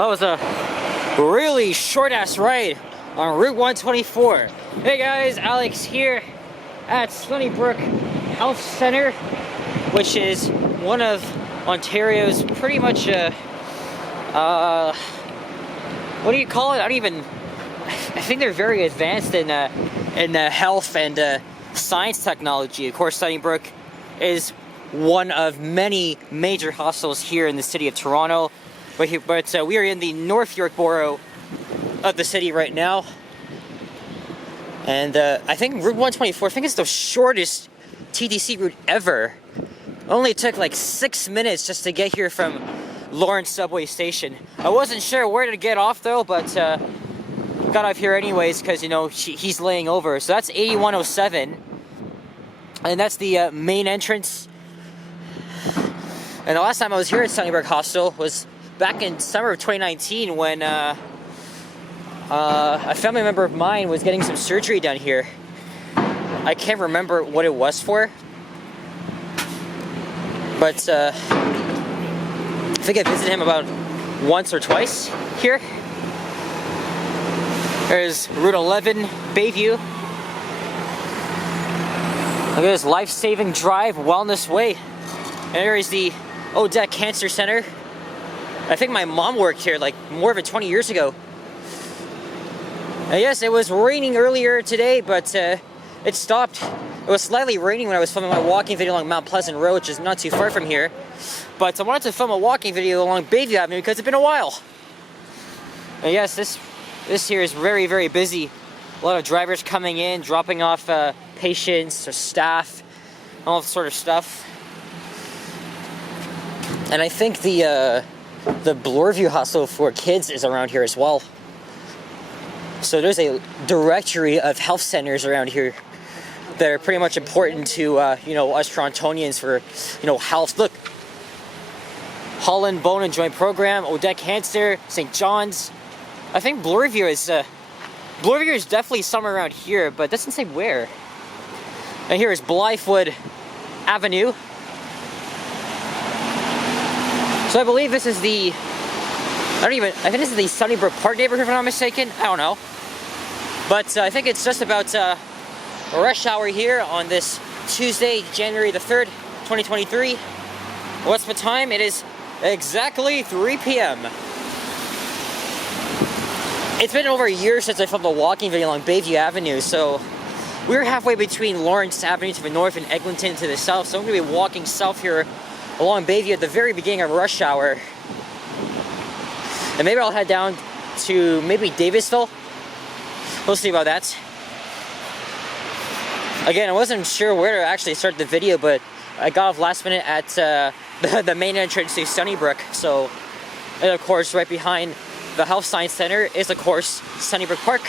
Well, that was a really short-ass ride on Route 124. Hey guys, Alex here at Sunnybrook Health Center, which is one of Ontario's pretty much, what do you call it? I think they're very advanced in health and science technology. Of course, Sunnybrook is one of many major hospitals here in the city of Toronto. But we are in the North York borough of the city right now. And I think Route 124, I think it's the shortest TTC route ever. Only took like 6 minutes just to get here from Lawrence subway station. I wasn't sure where to get off though, but got off here anyways because, you know, he's laying over. So that's 8107. And that's the main entrance. And the last time I was here at Sunnybrook Hospital was back in summer of 2019 when a family member of mine was getting some surgery done here. I can't remember what it was for, but I think I visited him about once or twice here. There's Route 11, Bayview. Look at this life-saving drive, wellness way. And there is the Odette Cancer Center. I think my mom worked here like more than 20 years ago. And yes, it was raining earlier today, but it stopped. It was slightly raining when I was filming my walking video along Mount Pleasant Road, which is not too far from here. But I wanted to film a walking video along Bayview Avenue because it's been a while. And yes, this here is very, very busy. A lot of drivers coming in, dropping off patients or staff, all sort of stuff. And I think the Bayview Hospital for kids is around here as well. So there's a directory of health centers around here that are pretty much important to you know, us Torontonians for, you know, health. Look, Holland Bone and Joint Program, Odette Cancer, St. John's. I think Bayview is definitely somewhere around here, but it doesn't say where. And here is Blythewood Avenue. So I believe this is the, I think this is the Sunnybrook Park neighborhood if I'm not mistaken. I don't know. But I think it's just about rush hour here on this Tuesday, January the 3rd, 2023. What's the time? It is exactly 3 p.m. It's been over a year since I filmed a walking video along Bayview Avenue, so we're halfway between Lawrence Avenue to the north and Eglinton to the south, so I'm going to be walking south here along Bayview at the very beginning of rush hour. And maybe I'll head down to maybe Davisville. We'll see about that. Again, I wasn't sure where to actually start the video, but I got off last minute at the main entrance to Sunnybrook. So, and of course, right behind the Health Science Center is, of course, Sunnybrook Park.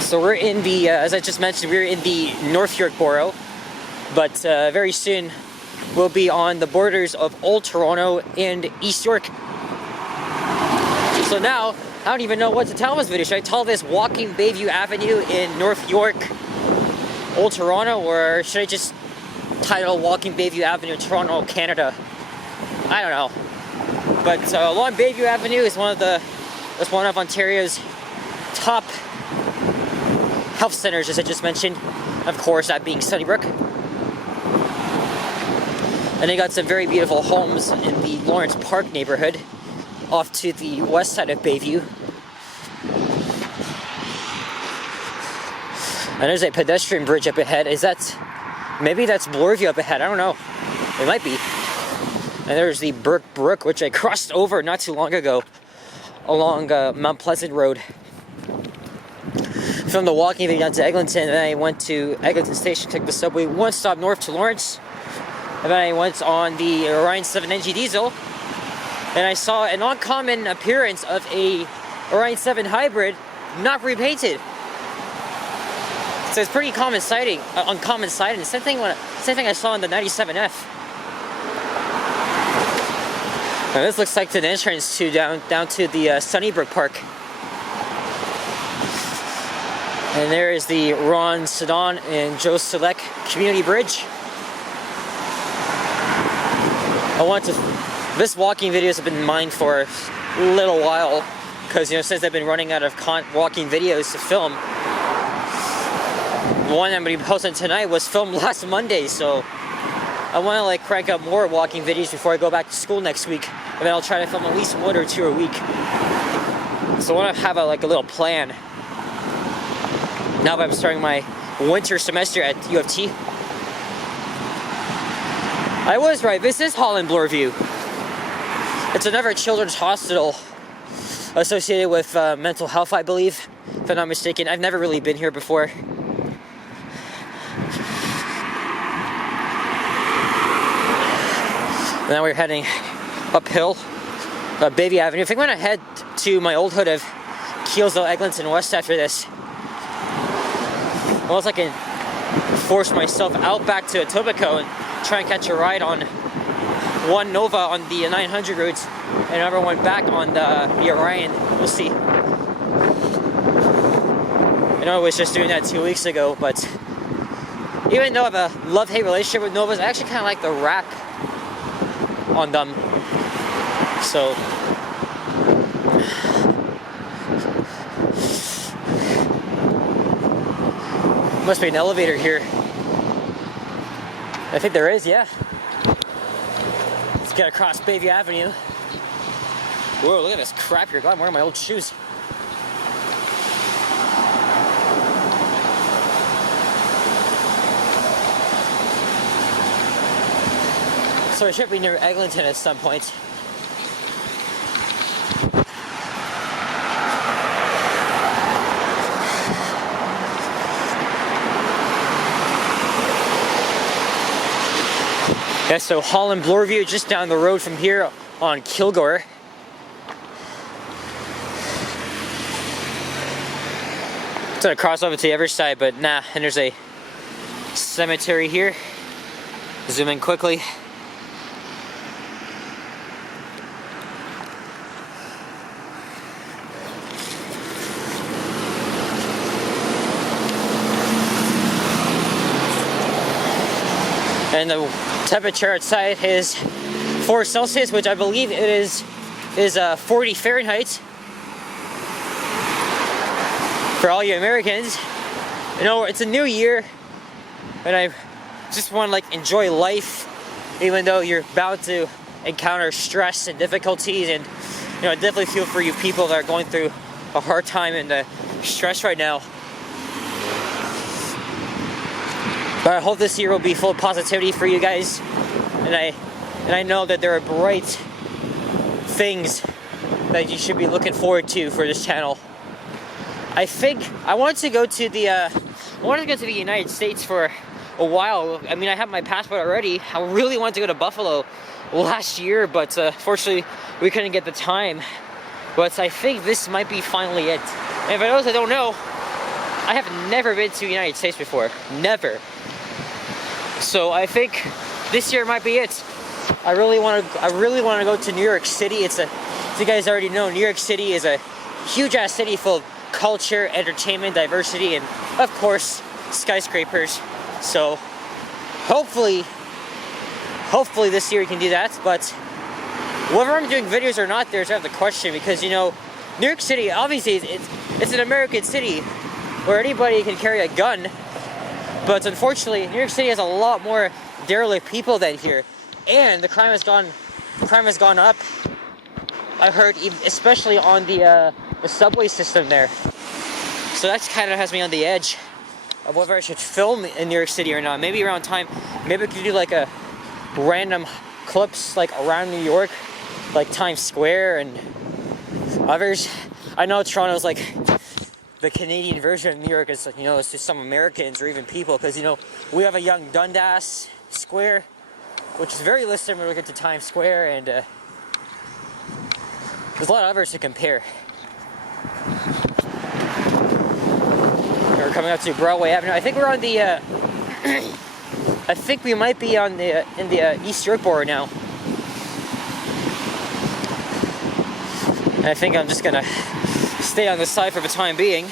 So we're in the, as I just mentioned, we're in the North York borough. But very soon, we'll be on the borders of Old Toronto and East York. So now, I don't even know what to tell this video. Should I tell this walking Bayview Avenue in North York, Old Toronto, or should I just title walking Bayview Avenue, Toronto, Canada? I don't know. But along Bayview Avenue is one of Ontario's top health centers, as I just mentioned. Of course, that being Sunnybrook. And they got some very beautiful homes in the Lawrence Park neighborhood, off to the west side of Bayview. And there's a pedestrian bridge up ahead. Maybe that's Bayview up ahead, I don't know. It might be. And there's the Burke Brook, which I crossed over not too long ago along Mount Pleasant Road. From the walking video down to Eglinton, and then I went to Eglinton Station, took the subway one stop north to Lawrence. And then I went on the Orion 7 NG Diesel, and I saw an uncommon appearance of a Orion 7 hybrid not repainted. So it's pretty common sighting, uncommon sighting. Same thing I saw in the 97F. And this looks like the entrance to down to the Sunnybrook Park. And there is the Ron Sedan and Joe Select Community Bridge. This walking videos have been in mind for a little while, because, you know, since I've been running out of walking videos to film. The one I'm going to be posting tonight was filmed last Monday, so I want to like crank up more walking videos before I go back to school next week, and then I'll try to film at least 1 or 2 a week. So I want to have a little plan now that I'm starting my winter semester at U of T. I was right, this is Holland Bloorview. It's another children's hospital associated with mental health, I believe, if I'm not mistaken. I've never really been here before. Now we're heading uphill, Bayview Avenue. I think I'm gonna head to my old hood of Keelsville, Eglinton West after this. Unless I can force myself out back to Etobicoke and try and catch a ride on one Nova on the 900 route and another one back on the Orion. We'll see. I know I was just doing that 2 weeks ago, but even though I have a love-hate relationship with Novas, I actually kind of like the rap on them. So must be an elevator here. I think there is, yeah. Let's get across Bayview Avenue. Whoa, look at this crap here. God, I'm wearing my old shoes. So I should be near Eglinton at some point. Yeah, so Holland Bloorview, just down the road from here on Kilgore. It's gonna cross over to the other side, but nah, and there's a cemetery here. Zoom in quickly. And the temperature outside is 4 Celsius, which I believe it is 40 Fahrenheit. For all you Americans, you know, it's a new year, and I just want to like enjoy life, even though you're bound to encounter stress and difficulties. And you know, I definitely feel for you people that are going through a hard time and stress right now. But I hope this year will be full of positivity for you guys, and I know that there are bright things that you should be looking forward to for this channel. I think I wanted to go to the United States for a while. I mean, I have my passport already. I really wanted to go to Buffalo last year, but fortunately we couldn't get the time. But I think this might be finally it. And for those that don't know, I have never been to the United States before. Never. So I think this year might be it. I really want to go to New York City. As you guys already know, New York City is a huge ass city full of culture, entertainment, diversity, and of course skyscrapers. So hopefully this year we can do that. But whether I'm doing videos or not, there's the question, because you know, New York City, obviously it's an American city where anybody can carry a gun. But unfortunately, New York City has a lot more derelict people than here, and the crime has gone up. I heard, especially on the subway system there. So that kind of has me on the edge of whether I should film in New York City or not. Maybe around time, maybe I could do like a random clips like around New York, like Times Square and others. I know Toronto's like the Canadian version of New York. Is, you know, it's just some Americans or even people, because you know, we have a young Dundas Square, which is very similar to Times Square, and there's a lot of others to compare. We're coming up to Broadway Avenue. I think we're on the I think we might be on the in the East York border now. And I think I'm just gonna stay on this side for the time being.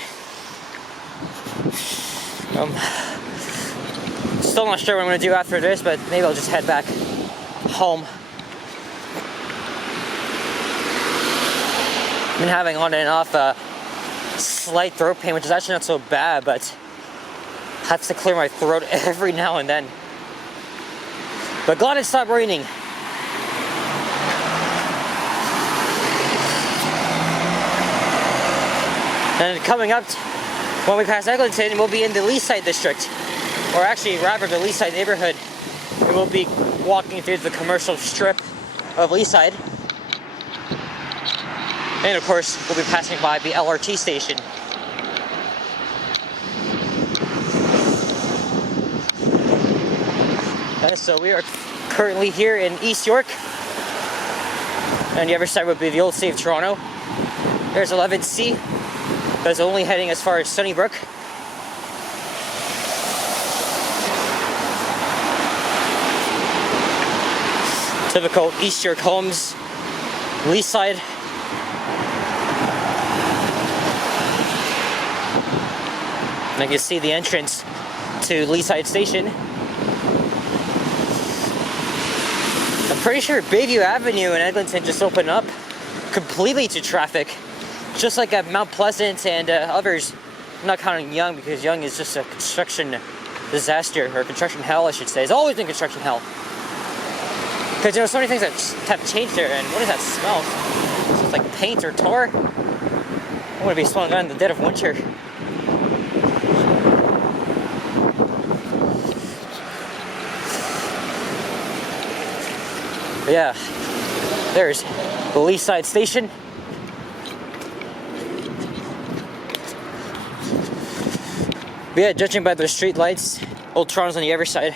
Still not sure what I'm gonna do after this, but maybe I'll just head back home. been having on and off slight throat pain, which is actually not so bad, but I have to clear my throat every now and then. But glad it stopped raining. And coming up, when we pass Eglinton, we'll be in the Leaside district, or actually rather the Leaside neighborhood. We will be walking through the commercial strip of Leaside. And of course, we'll be passing by the LRT station. Okay, so we are currently here in East York. And the other side would be the old city of Toronto. There's 11C. That's only heading as far as Sunnybrook. Typical East York homes, Leaside. And you can see the entrance to Leaside Station. I'm pretty sure Bayview Avenue in Eglinton just opened up completely to traffic. Just like at Mount Pleasant and others. I'm not counting Yonge because Yonge is just a construction disaster, or construction hell I should say. It's always been construction hell. Because you know, so many things that have changed there, and what does that smell? It's like paint or tar. I want to be smelling that in the dead of winter. But yeah, there's the Leaside Station. But yeah, judging by the street lights, Old Toronto's on the other side.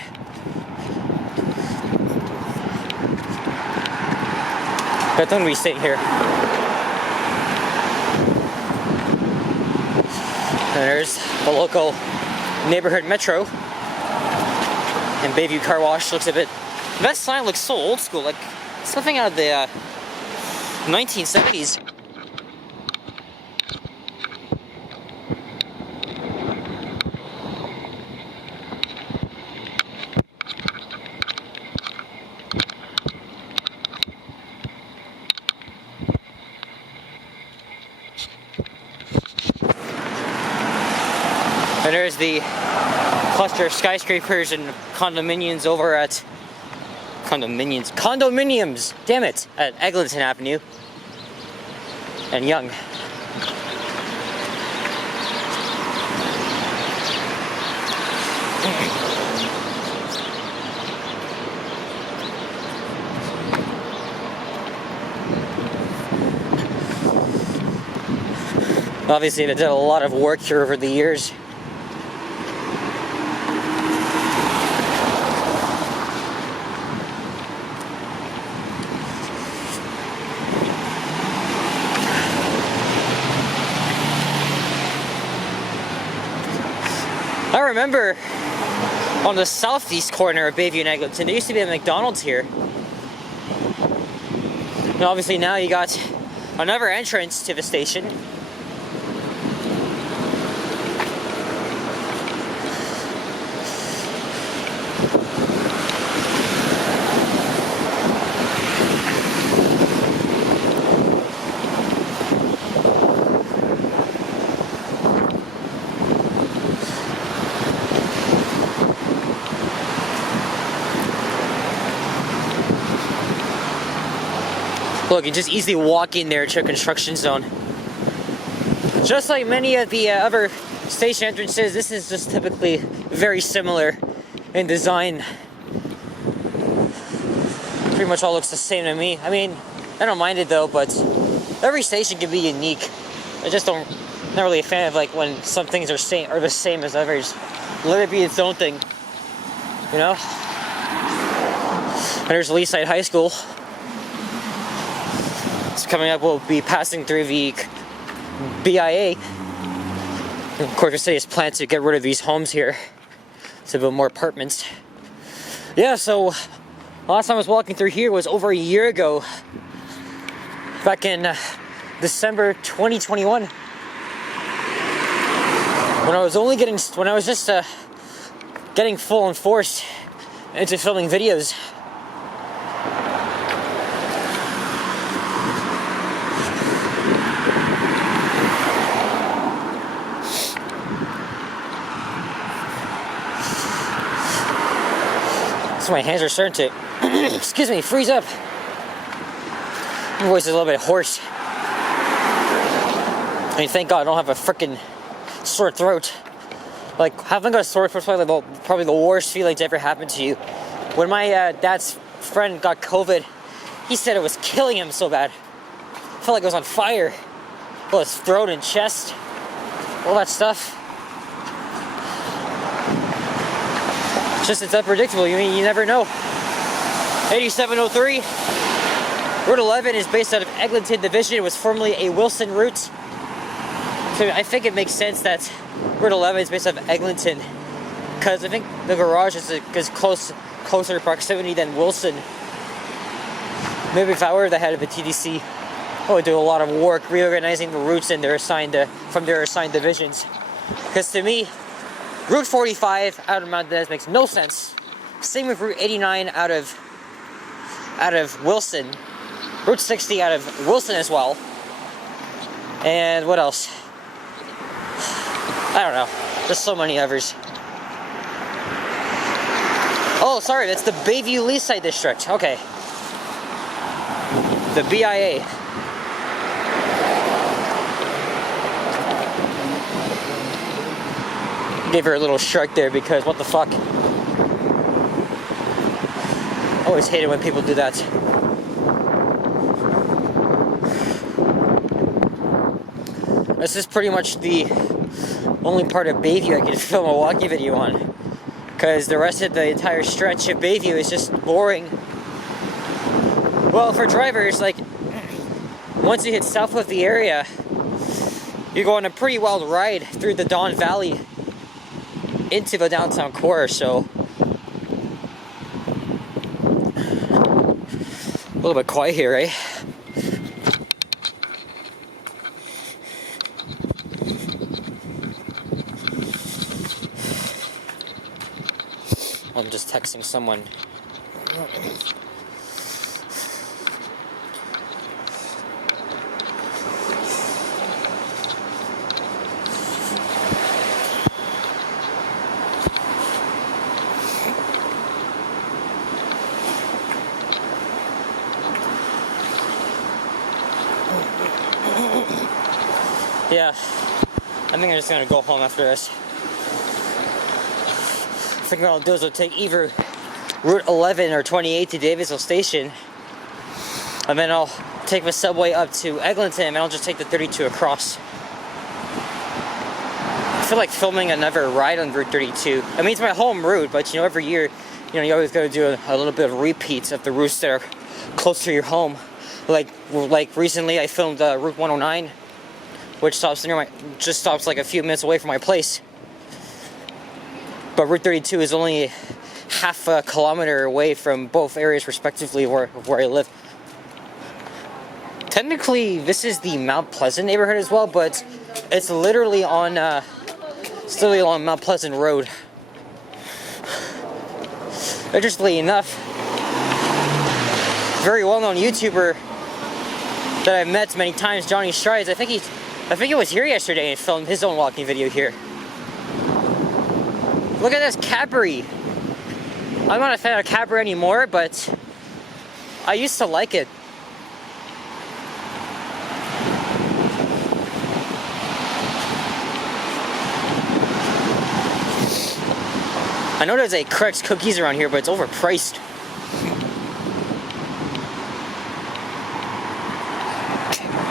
But don't be staying here. And there's the local neighborhood metro. And Bayview Car Wash looks a bit... That sign looks so old school, like something out of the 1970s. And there's the cluster of skyscrapers and condominiums over at condominiums, damn it, at Eglinton Avenue and Yonge. Obviously, they did a lot of work here over the years. I remember on the southeast corner of Bayview and Eglinton, there used to be a McDonald's here. And obviously now you got another entrance to the station. Look, you just easily walk in there to a construction zone. Just like many of the other station entrances, this is just typically very similar in design. Pretty much all looks the same to me. I mean, I don't mind it though, but every station can be unique. I just not really a fan of like when some things are the same as others. Let it be its own thing, you know? And there's Leaside High School. Coming up, we'll be passing through the BIA. And of course, the city has planned to get rid of these homes here to build more apartments. Yeah, so last time I was walking through here was over a year ago, back in December 2021, when I was just getting full and forced into filming videos. So my hands are starting to, excuse me, freeze up. My voice is a little bit hoarse. I mean, thank God I don't have a freaking sore throat. Like, having a sore throat is probably the worst feeling to ever happen to you. When my dad's friend got COVID, he said it was killing him so bad. I felt like it was on fire. Well, his throat and chest, all that stuff. It's unpredictable. You mean you never know. 8703. Route 11 is based out of Eglinton Division. It was formerly a Wilson route. So I think it makes sense that Route 11 is based out of Eglinton, because I think the garage is closer proximity than Wilson. Maybe if I were the head of a TDC, I would do a lot of work reorganizing the routes in from their assigned divisions. Because to me, Route 45 out of Mount Dennis makes no sense. Same with Route 89 out of Wilson. Route 60 out of Wilson as well. And what else? I don't know. There's so many others. Oh, sorry, that's the Bayview-Leaside district. Okay. The BIA. Gave her a little shrug there because what the fuck. I always hate it when people do that. This is pretty much the only part of Bayview I can film a walking video on, because the rest of the entire stretch of Bayview is just boring. Well, for drivers, like, once you hit south of the area, you go on a pretty wild ride through the Don Valley into the downtown core, so a little bit quiet here, eh? I'm just texting someone. Yeah, I think I'm just gonna go home after this. I think what I'll do is I'll take either Route 11 or 28 to Davisville Station, and then I'll take the subway up to Eglinton, and I'll just take the 32 across. I feel like filming another ride on Route 32. I mean, it's my home route, but you know, every year, you know, you always gotta do a little bit of repeats of the routes that are close to your home. Like recently, I filmed Route 109. Which stops just stops like a few minutes away from my place. But Route 32 is only half a kilometer away from both areas respectively where I live. Technically, this is the Mount Pleasant neighborhood as well, but it's literally on Mount Pleasant Road. Interestingly enough, very well-known YouTuber that I've met many times, Johnny Strides, I think he was here yesterday and filmed his own walking video here. Look at this Cadbury. I'm not a fan of Cadbury anymore, but I used to like it. I know there's a Craig's Cookies around here, but it's overpriced.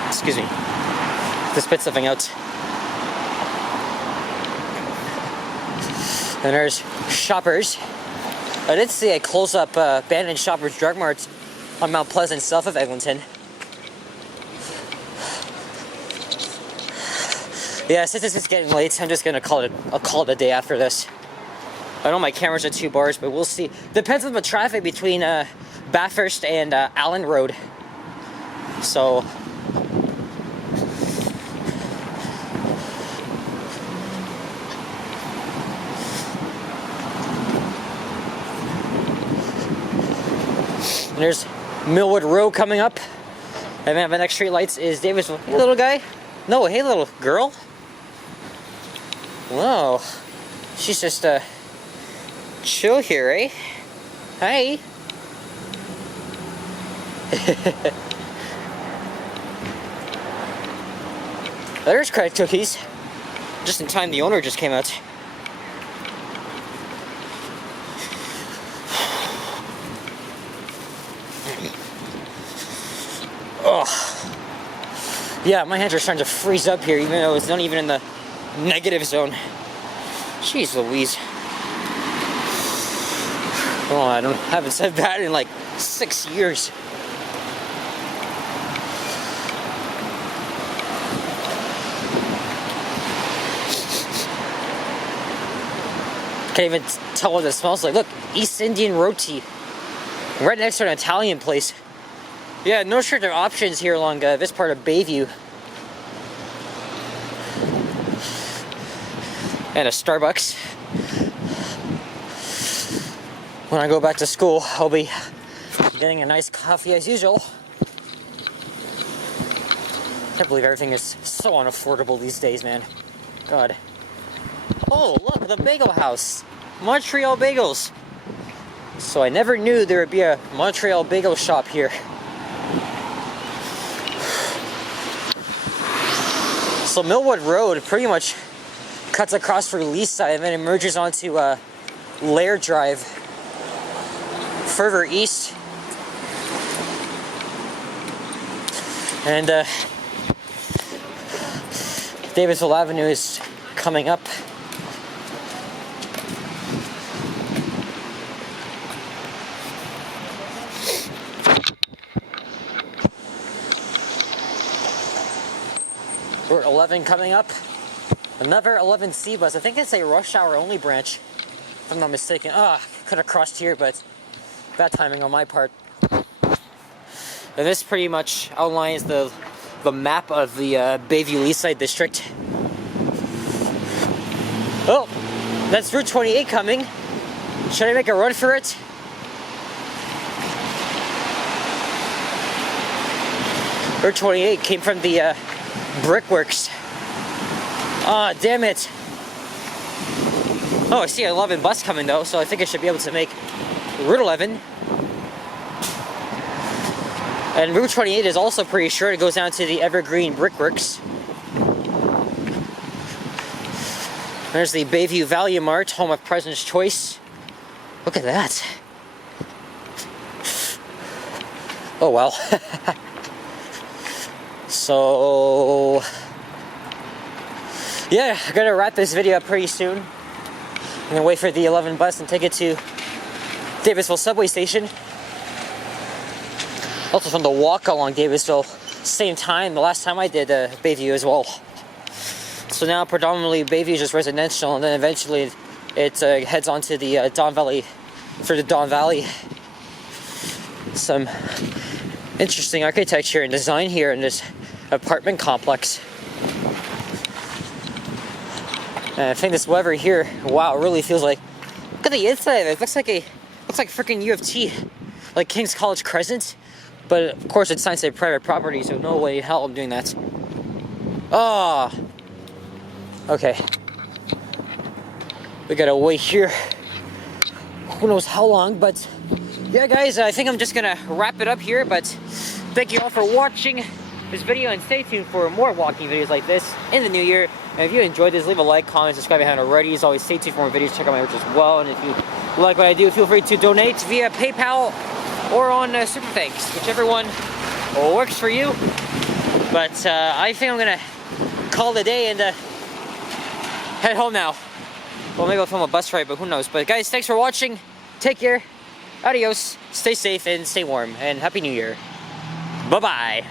Excuse me. To spit something out. And there's Shoppers. I did see a close-up abandoned Shoppers Drug Mart on Mount Pleasant, south of Eglinton. Yeah, since this is getting late, I'm just gonna call it a day after this. I know my cameras are 2 bars, but we'll see. Depends on the traffic between Bathurst and Allen Road. So. And there's Millwood Road coming up. And then the next street lights is Davisville. Hey, little guy. No, hey, little girl. Whoa. She's just chill here, eh? Hey. There's cracked cookies. Just in time, the owner just came out. Oh. Yeah, my hands are starting to freeze up here, even though it's not even in the negative zone. Jeez Louise. Oh, I haven't said that in like 6 years. Can't even tell what it smells like. Look, East Indian roti. Right next to an Italian place. Yeah, no shortage of options here along this part of Bayview. And a Starbucks. When I go back to school, I'll be getting a nice coffee as usual. Can't believe everything is so unaffordable these days, man. God. Oh, look, the bagel house. Montreal Bagels. So I never knew there would be a Montreal bagel shop here. So Millwood Road pretty much cuts across through Leaside and then emerges onto Lair Drive. Further east. And Davisville Avenue is coming up. We're at 11 coming up. Another 11C bus. I think it's a rush hour only branch, if I'm not mistaken. Could have crossed here, but bad timing on my part. And this pretty much outlines the map of the Bayview-Leaside district. Oh, that's Route 28 coming. Should I make a run for it? Route 28 came from the Brickworks. Ah, damn it. Oh, I see an 11 bus coming though, so I think I should be able to make Route 11. And Route 28 is also pretty short. It goes down to the Evergreen Brickworks. There's the Bayview Value Mart, home of President's Choice. Look at that. Oh well. So yeah, I'm gonna wrap this video up pretty soon. I'm gonna wait for the 11 bus and take it to Davisville subway station. Also from the walk along Davisville, same time, the last time I did Bayview as well. So now predominantly Bayview is just residential, and then eventually it heads on to the Don Valley, for the Don Valley. Some interesting architecture and design here in this apartment complex. And I think this weather here, wow, it really feels like, look at the inside of it. It looks like freaking U of T, like King's College Crescent. But of course it's signed to private property, so no way in hell I'm doing that. Ah, okay. We gotta wait here. Who knows how long, but yeah, guys, I think I'm just gonna wrap it up here. But thank you all for watching this video, and stay tuned for more walking videos like this in the new year. And if you enjoyed this, leave a like, comment, subscribe if you haven't already. As always, stay tuned for more videos. Check out my merch as well. And if you like what I do, feel free to donate via PayPal or on Super Thanks, whichever one works for you. But I think I'm gonna call it a day and head home now. Well, maybe I'll film a bus ride, but who knows. But guys, thanks for watching. Take care. Adios. Stay safe and stay warm. And Happy New Year. Bye-bye.